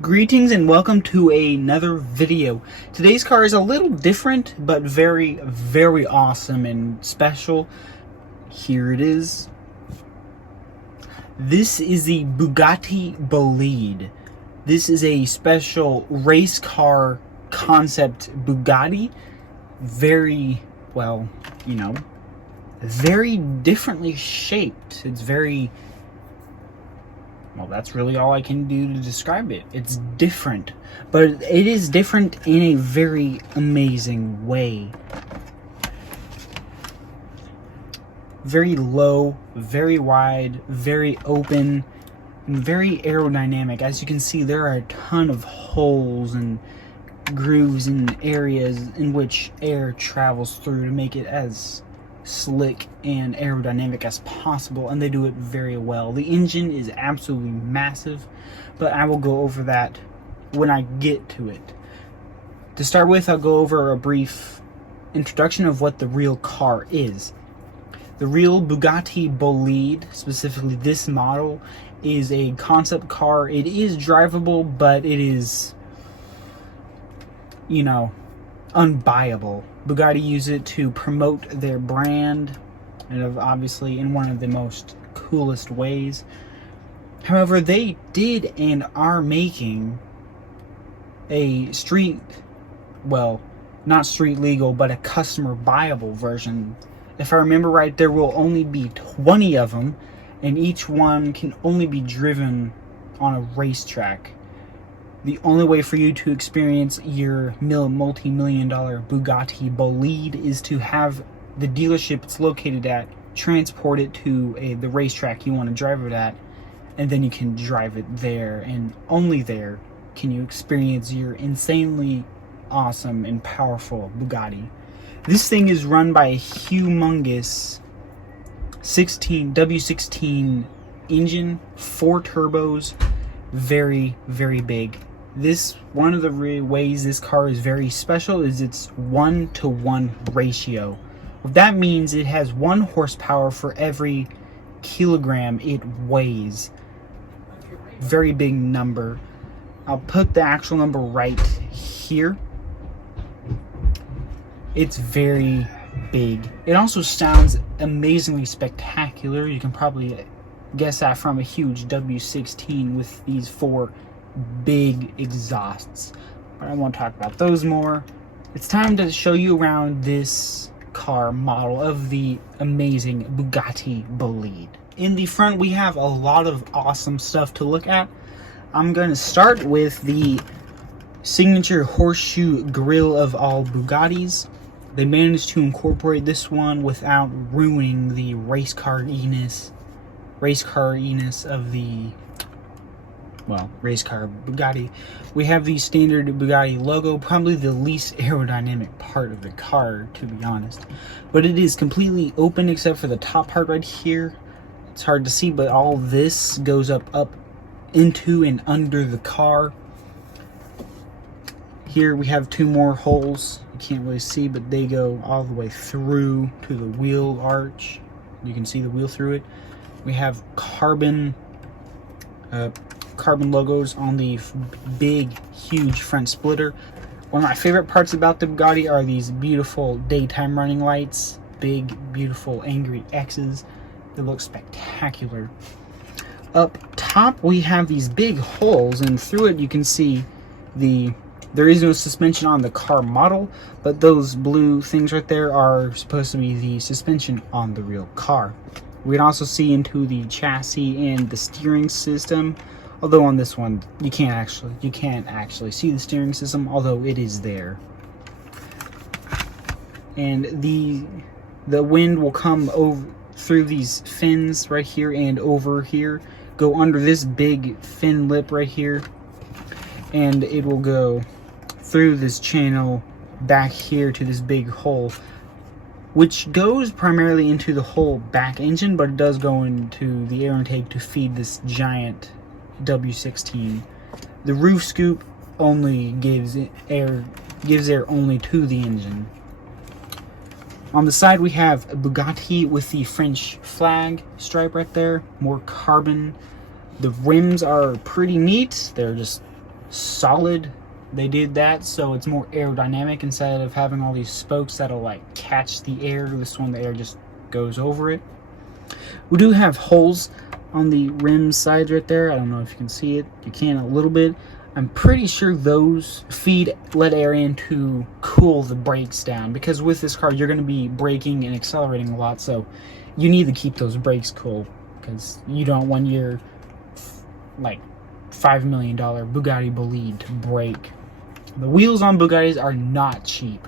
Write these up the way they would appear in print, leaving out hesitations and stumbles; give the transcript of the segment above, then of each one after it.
Greetings and welcome to another video. Today's car is a little different, but very, very awesome and special. Here it is. This is the Bugatti Bolide. This is a special race car concept Bugatti. Very, well, very differently shaped. It's very... well, that's really all I can do to describe it. It's different, but it is different in a very amazing way. Very low, very wide, very open, and very aerodynamic. As you can see, there are a ton of holes and grooves and areas in which air travels through to make it as slick and aerodynamic as possible, and they do it very well. The engine is absolutely massive, but I will go over that when I get to it. To start with, I'll go over a brief introduction of what the real car is. The real Bugatti Bolide, specifically this model, is a concept car. It is drivable, but it is, unbuyable. Bugatti use it to promote their brand, and obviously in one of the most coolest ways. However, they did and are making a not street legal, but a customer buyable version. If I remember right, there will only be 20 of them, and each one can only be driven on a racetrack. The only way for you to experience your multi-million-dollar Bugatti Bolide is to have the dealership it's located at transport it to the racetrack you want to drive it at, and then you can drive it there, and only there can you experience your insanely awesome and powerful Bugatti. This thing is run by a humongous W16 engine, 4 turbos, very, very big. One of the ways this car is very special is its 1-to-1 ratio. What that means, it has 1 horsepower for every kilogram it weighs. Very big number. I'll put the actual number right here. It's very big. It also sounds amazingly spectacular. You can probably guess that from a huge W16 with these 4 big exhausts, but I won't talk about those more. It's time to show you around this car model of the amazing Bugatti Bolide. In the front, we have a lot of awesome stuff to look at. I'm going to start with the signature horseshoe grille of all Bugattis. They managed to incorporate this one without ruining the race car-iness of the race car Bugatti. We have the standard Bugatti logo, probably the least aerodynamic part of the car, to be honest. But it is completely open except for the top part right here. It's hard to see, but all this goes up into and under the car. Here we have 2 more holes. You can't really see, but they go all the way through to the wheel arch. You can see the wheel through it. We have carbon logos on the big, huge front splitter. One of my favorite parts about the Bugatti are these beautiful daytime running lights. Big, beautiful, angry X's. They look spectacular. Up top, we have these big holes, and through it you can see there is no suspension on the car model, but those blue things right there are supposed to be the suspension on the real car. We can also see into the chassis and the steering system. Although on this one, you can't actually see the steering system, although it is there. And the wind will come over through these fins right here and over here, go under this big fin lip right here, and it will go through this channel back here to this big hole, which goes primarily into the whole back engine, but it does go into the air intake to feed this giant W16. The roof scoop only gives air only to the engine. On the side we have a Bugatti with the French flag stripe right there, more carbon. The rims are pretty neat. They're just solid. They did that so it's more aerodynamic instead of having all these spokes that'll like catch the air. This one, the air just goes over it. We do have holes on the rim sides right there. I don't know if you can see it. You can a little bit. I'm pretty sure those let air in to cool the brakes down, because with this car you're going to be braking and accelerating a lot, so you need to keep those brakes cool, because you don't want your like $5 million Bugatti Bolide to break. The wheels on Bugattis are not cheap,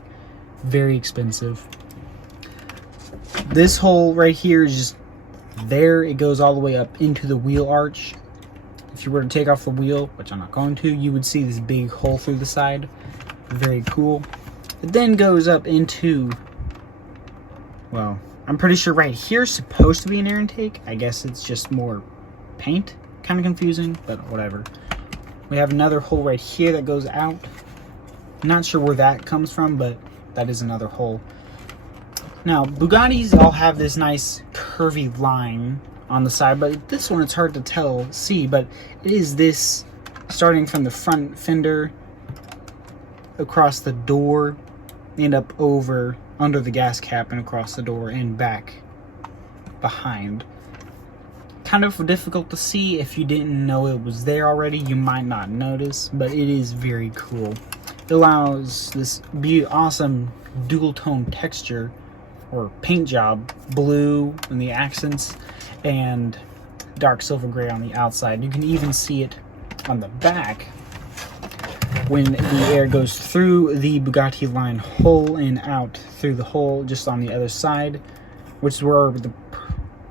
very expensive. This hole right here is just there. It goes all the way up into the wheel arch. If you were to take off the wheel, which I'm not going to, you would see this big hole through the side. Very cool. It then goes up into, well, I'm pretty sure right here is supposed to be an air intake. I guess it's just more paint. Kind of confusing, but whatever. We have another hole right here that goes out. Not sure where that comes from, but that is another hole. Now, Bugattis all have this nice curvy line on the side, but this one it's hard to see, but it is this starting from the front fender across the door, end up over under the gas cap and across the door and back behind. Kind of difficult to see. If you didn't know it was there already, you might not notice, but it is very cool. It allows this awesome dual tone texture or paint job, blue in the accents and dark silver gray on the outside. You can even see it on the back when the air goes through the Bugatti line hole and out through the hole just on the other side, which is where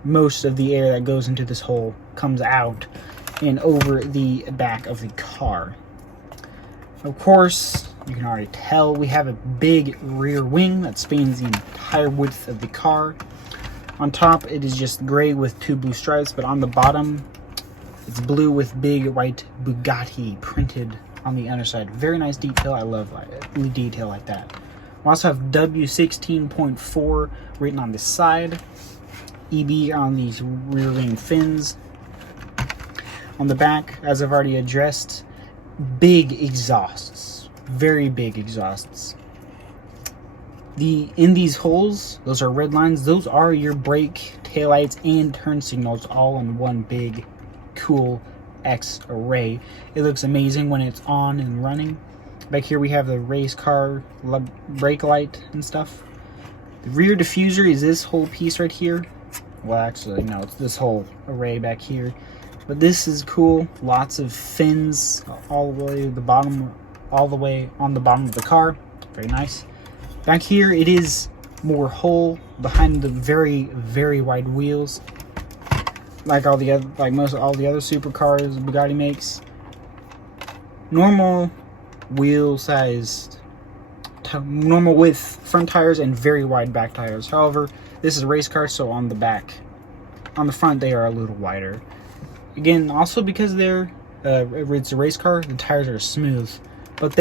most of the air that goes into this hole comes out and over the back of the car. Of course, you can already tell we have a big rear wing that spans the entire width of the car. On top, it is just gray with 2 blue stripes, but on the bottom, it's blue with big white Bugatti printed on the underside. Very nice detail. I love detail like that. We also have W16.4 written on the side. EB on these rear wing fins. On the back, as I've already addressed, big exhausts. Very big exhausts. In these holes, those are red lines. Those are your brake, taillights, and turn signals all in one big, cool X array. It looks amazing when it's on and running. Back here we have the race car brake light and stuff. The rear diffuser is this whole piece right here. Well, actually, no, it's this whole array back here. But this is cool. Lots of fins all the way to the bottom, all the way on the bottom of the car. Very nice. Back here, it is more hole behind the very, very wide wheels, like most all the other supercars Bugatti makes. Normal wheel sized, normal width front tires and very wide back tires. However, this is a race car, so on the front they are a little wider. Again, also because it's a race car, the tires are smooth, but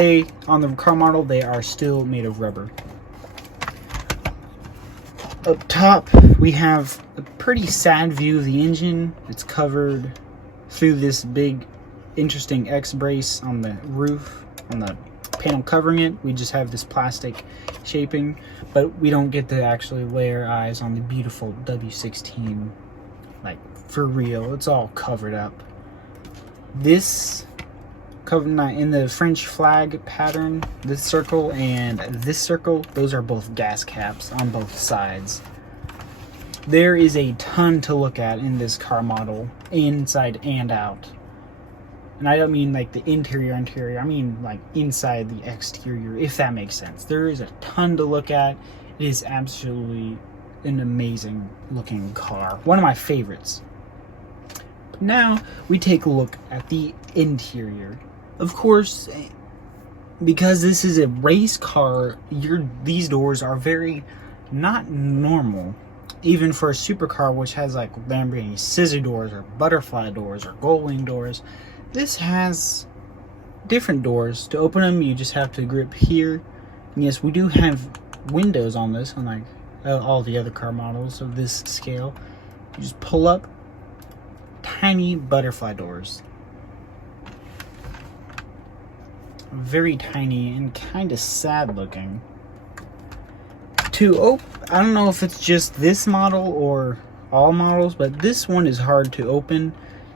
on the car model they are still made of rubber. Up top, we have a pretty sad view of the engine. It's covered through this big, interesting X brace on the roof, on the panel covering it. We just have this plastic shaping, but we don't get to actually lay our eyes on the beautiful W16, like for real. It's all covered up. This covered in the French flag pattern, this circle and this circle, those are both gas caps on both sides. There is a ton to look at in this car model, inside and out. And I don't mean like the interior, I mean like inside the exterior, if that makes sense. There is a ton to look at. It is absolutely an amazing looking car. One of my favorites. But now we take a look at the interior. Of course, because this is a race car, these doors are very not normal. Even for a supercar, which has like Lamborghini scissor doors or butterfly doors or gullwing doors, this has different doors. To open them, you just have to grip here. And yes, we do have windows on this, unlike all the other car models of this scale. You just pull up, tiny butterfly doors. very tiny and kind of sad looking. I don't know if it's just this model or all models, but this one is hard to open.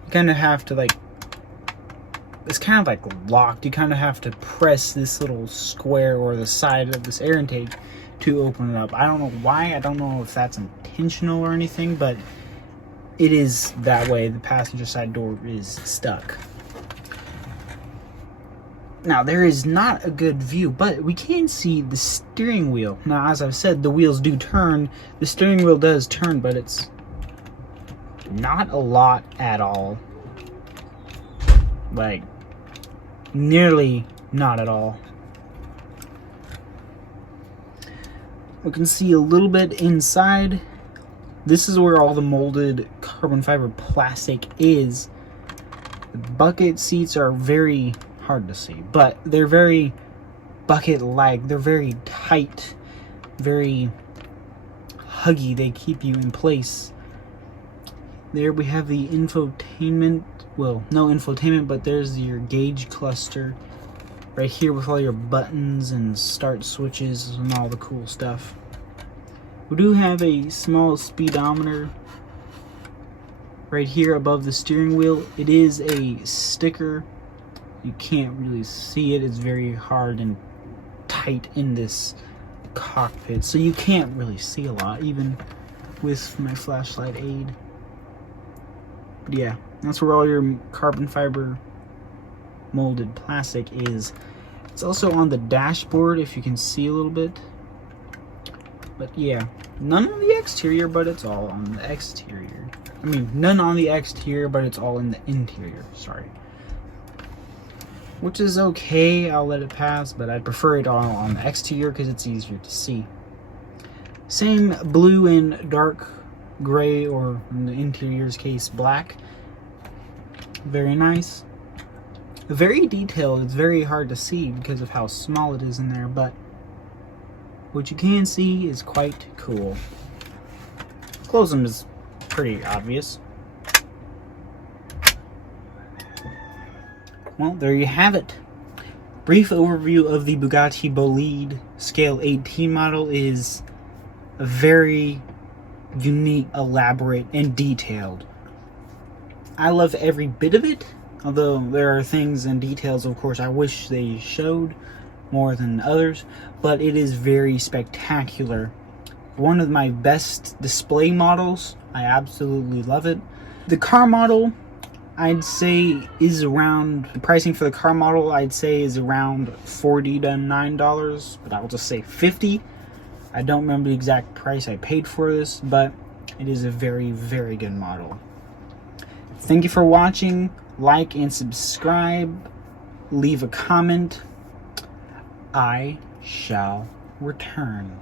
You kind of have to it's kind of like locked. You kind of have to press this little square or the side of this air intake to open it up. I don't know why. I don't know if that's intentional or anything, but it is that way. The passenger side door is stuck. Now, there is not a good view, but we can see the steering wheel. Now, as I've said, the wheels do turn. The steering wheel does turn, but it's not a lot at all. Like, nearly not at all. We can see a little bit inside. This is where all the molded carbon fiber plastic is. The bucket seats are very hard to see, but they're very bucket-like. They're very tight, very huggy. They keep you in place. There we have the infotainment. Well, no infotainment, but there's your gauge cluster right here with all your buttons and start switches and all the cool stuff. We do have a small speedometer right here above the steering wheel. It is a sticker. You can't really see it. It's very hard and tight in this cockpit, so you can't really see a lot, even with my flashlight aid. But yeah, that's where all your carbon fiber molded plastic is. It's also on the dashboard, if you can see a little bit. But yeah, none on the exterior, but it's all on the exterior. I mean, none on the exterior, but it's all in the interior. Sorry. Which is okay, I'll let it pass, but I'd prefer it all on the exterior because it's easier to see. Same blue and dark gray, or in the interior's case, black. Very nice. Very detailed. It's very hard to see because of how small it is in there, but what you can see is quite cool. Close them is pretty obvious. Well, there you have it. Brief overview of the Bugatti Bolide Scale 18 model. Is a very unique, elaborate, and detailed. I love every bit of it, although there are things and details, of course, I wish they showed more than others, but it is very spectacular. One of my best display models. I absolutely love it. The car model, I'd say, is around, the pricing for the car model, I'd say, is around $49, but I'll just say $50. I don't remember the exact price I paid for this, but it is a very, very good model. Thank you for watching. Like and subscribe. Leave a comment. I shall return.